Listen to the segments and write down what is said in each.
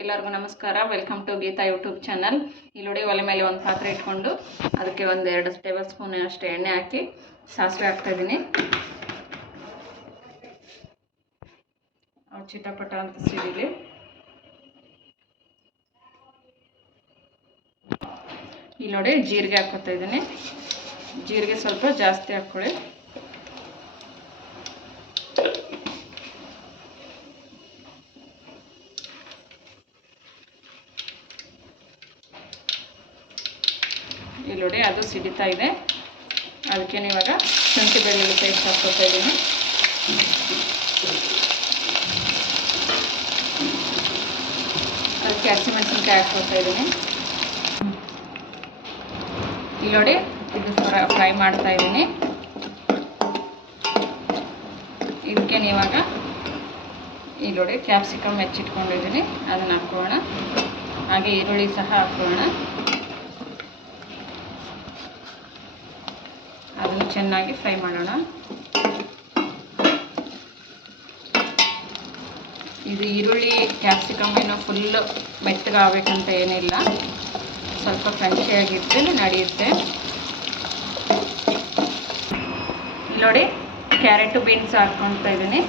ಎಲ್ಲರಿಗೂ ನಮಸ್ಕಾರ. Welcome to Geetha YouTube channel. ಇಲ್ಲಿ ನೋಡಿ, ಒಲೆ ಮೇಲೆ ಒಂದು ಪಾತ್ರೆ ಇಟ್ಕೊಂಡು ಅದಕ್ಕೆ ಒಂದು 2 ಟೇಬಲ್ ಸ್ಪೂನ್ ಅಷ್ಟು ಎಣ್ಣೆ ಹಾಕಿ ಸಾಸಿವೆ ಹಾಕ್ತಾ ಇದ್ದೀನಿ. ಚಿಟಪಟ ಅಂತ ಸಿಡಿಲಿ. ಇಲ್ಲಿ ನೋಡಿ, ಜೀರಿಗೆ ಹಾಕ್ಕೊತಾ ಇದ್ದೀನಿ. ಜೀರಿಗೆ ಸ್ವಲ್ಪ ಜಾಸ್ತಿ ಹಾಕ್ಕೊಳ್ಳಿ. ಇಲ್ಲಿ ನೋಡಿ, ಅದು ಸಿಡಿತಾ ಇದೆ. ಅದಕ್ಕೆ ಇವಾಗ ಶುಂಠಿ ಬೆಳ್ಳುಳ್ಳಿ ಪೇಸ್ಟ್ ಹಾಕ್ಕೊತಾ ಇದ್ದೀನಿ. ಅದಕ್ಕೆ ಹಸಿಮೆಣಸಿನ್ಕಾಯಿ ಹಾಕ್ಕೊತಾ ಇದ್ದೀನಿ. ಇಲ್ಲಿ ನೋಡಿ, ಇದು ಫ್ರೈ ಮಾಡ್ತಾ ಇದ್ದೀನಿ. ಇದಕ್ಕೆ ಇವಾಗ ಇಲ್ಲಿ ನೋಡಿ, ಕ್ಯಾಪ್ಸಿಕಮ್ ಹೆಚ್ಚಿಟ್ಕೊಂಡಿದ್ದೀನಿ, ಅದನ್ನು ಹಾಕೋಣ. ಹಾಗೆ ಈರುಳ್ಳಿ ಸಹ ಹಾಕೋಣ. ಅದನ್ನು ಚೆನ್ನಾಗಿ ಫ್ರೈ ಮಾಡೋಣ. ಇದು ಈರುಳ್ಳಿ ಕ್ಯಾಪ್ಸಿಕಮ್ ಏನೋ ಫುಲ್ಲು ಮೆತ್ತಗಾಗಬೇಕಂತ ಏನಿಲ್ಲ, ಸ್ವಲ್ಪ ಕ್ರಂಚಿಯಾಗಿದ್ದರೆ ನಡೆಯುತ್ತೆ. ನೋಡಿ, ಕ್ಯಾರೆಟು ಬೀನ್ಸ್ ಹಾಕ್ಕೊಳ್ತಾ ಇದ್ದೀನಿ.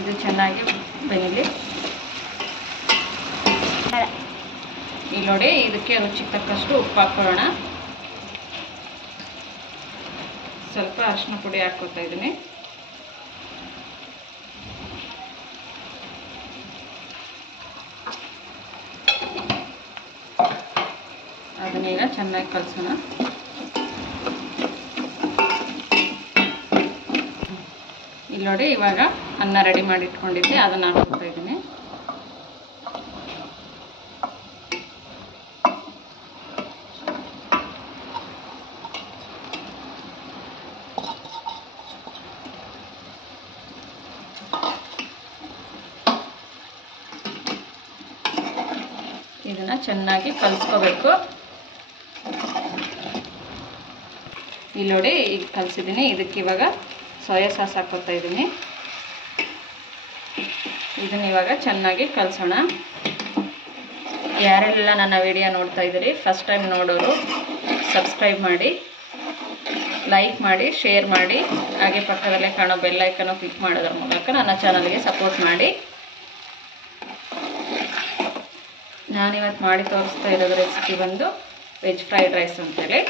ಇದು ಚೆನ್ನಾಗಿ ಬೆನೀಲಿ. ಇಲ್ಲಿ ನೋಡಿ, ಇದಕ್ಕೆ ರುಚಿಗೆ ತಕ್ಕಷ್ಟು ಉಪ್ಪು ಹಾಕೊಳ್ಳೋಣ. ಸ್ವಲ್ಪ ಅರಿಶಿನ ಪುಡಿ ಹಾಕ್ಕೊತಾ ಇದ್ದೀನಿ. ಅದನ್ನೀಗ ಚೆನ್ನಾಗಿ ಕಲಸೋಣ. ಇಲ್ಲಿ ನೋಡಿ, ಇವಾಗ ಅನ್ನ ರೆಡಿ ಮಾಡಿ ಇಟ್ಕೊಂಡಿದ್ದೆ, ಅದನ್ನು ಹಾಕ್ಕೊತಾ ಇದ್ದೀನಿ. ಇದನ್ನು ಚೆನ್ನಾಗಿ ಕಲಿಸ್ಕೋಬೇಕು. ಇಲ್ಲಿ ನೋಡಿ, ಈಗ ಕಲಿಸಿದ್ದೀನಿ. ಇದಕ್ಕೆ ಇವಾಗ ಸೋಯಾ ಸಾಸ್ ಹಾಕ್ಕೊತಾ ಇದ್ದೀನಿ. ಇದನ್ನ ಇವಾಗ ಚೆನ್ನಾಗಿ ಕಲಿಸೋಣ. ಯಾರೆಲ್ಲ ನನ್ನ ವಿಡಿಯೋ ನೋಡ್ತಾ ಇದ್ದೀರಿ, ಫಸ್ಟ್ ಟೈಮ್ ನೋಡೋರು ಸಬ್ಸ್ಕ್ರೈಬ್ ಮಾಡಿ, ಲೈಕ್ ಮಾಡಿ, ಶೇರ್ ಮಾಡಿ, ಹಾಗೆ ಪಕ್ಕದಲ್ಲೇ ಕಾಣೋ ಬೆಲ್ ಐಕನ್ನು ಕ್ಲಿಕ್ ಮಾಡೋದ್ರ ಮೂಲಕ ನನ್ನ ಚಾನಲ್ಗೆ ಸಪೋರ್ಟ್ ಮಾಡಿ. ನಾನಿವತ್ತು ಮಾಡಿ ತೋರಿಸ್ತಾ ಇರೋದು ರೆಸಿಪಿ ಬಂದು ವೆಜ್ ಫ್ರೈಡ್ ರೈಸ್ ಅಂತೇಳಿ.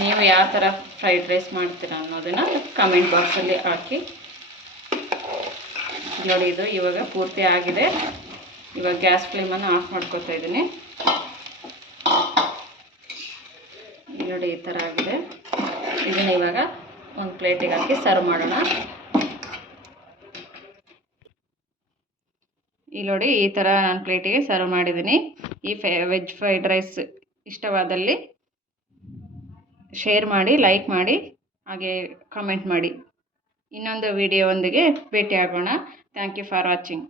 ನೀವು ಯಾವ ಥರ ಫ್ರೈಡ್ ರೈಸ್ ಮಾಡ್ತೀರಾ ಅನ್ನೋದನ್ನು ಕಮೆಂಟ್ ಬಾಕ್ಸಲ್ಲಿ ಹಾಕಿ. ನೋಡಿ, ಇದು ಇವಾಗ ಪೂರ್ತಿ ಆಗಿದೆ. ಇವಾಗ ಗ್ಯಾಸ್ ಫ್ಲೇಮನ್ನು ಆಫ್ ಮಾಡ್ಕೊತಾ ಇದ್ದೀನಿ. ನೋಡಿ, ಈ ಥರ ಆಗಿದೆ. ಇದನ್ನು ಇವಾಗ ಒಂದು ಪ್ಲೇಟಿಗೆ ಹಾಕಿ ಸರ್ವ್ ಮಾಡೋಣ. ಇಲ್ಲಿ ನೋಡಿ, ಈ ಥರ ನಾನು ಪ್ಲೇಟಿಗೆ ಸರ್ವ್ ಮಾಡಿದ್ದೀನಿ. ಈ ವೆಜ್ ಫ್ರೈಡ್ ರೈಸ್ ಇಷ್ಟವಾದಲ್ಲಿ ಶೇರ್ ಮಾಡಿ, ಲೈಕ್ ಮಾಡಿ, ಹಾಗೆ ಕಮೆಂಟ್ ಮಾಡಿ. ಇನ್ನೊಂದು ವಿಡಿಯೋದೊಂದಿಗೆ ಭೇಟಿ ಆಗೋಣ. Thank you for watching.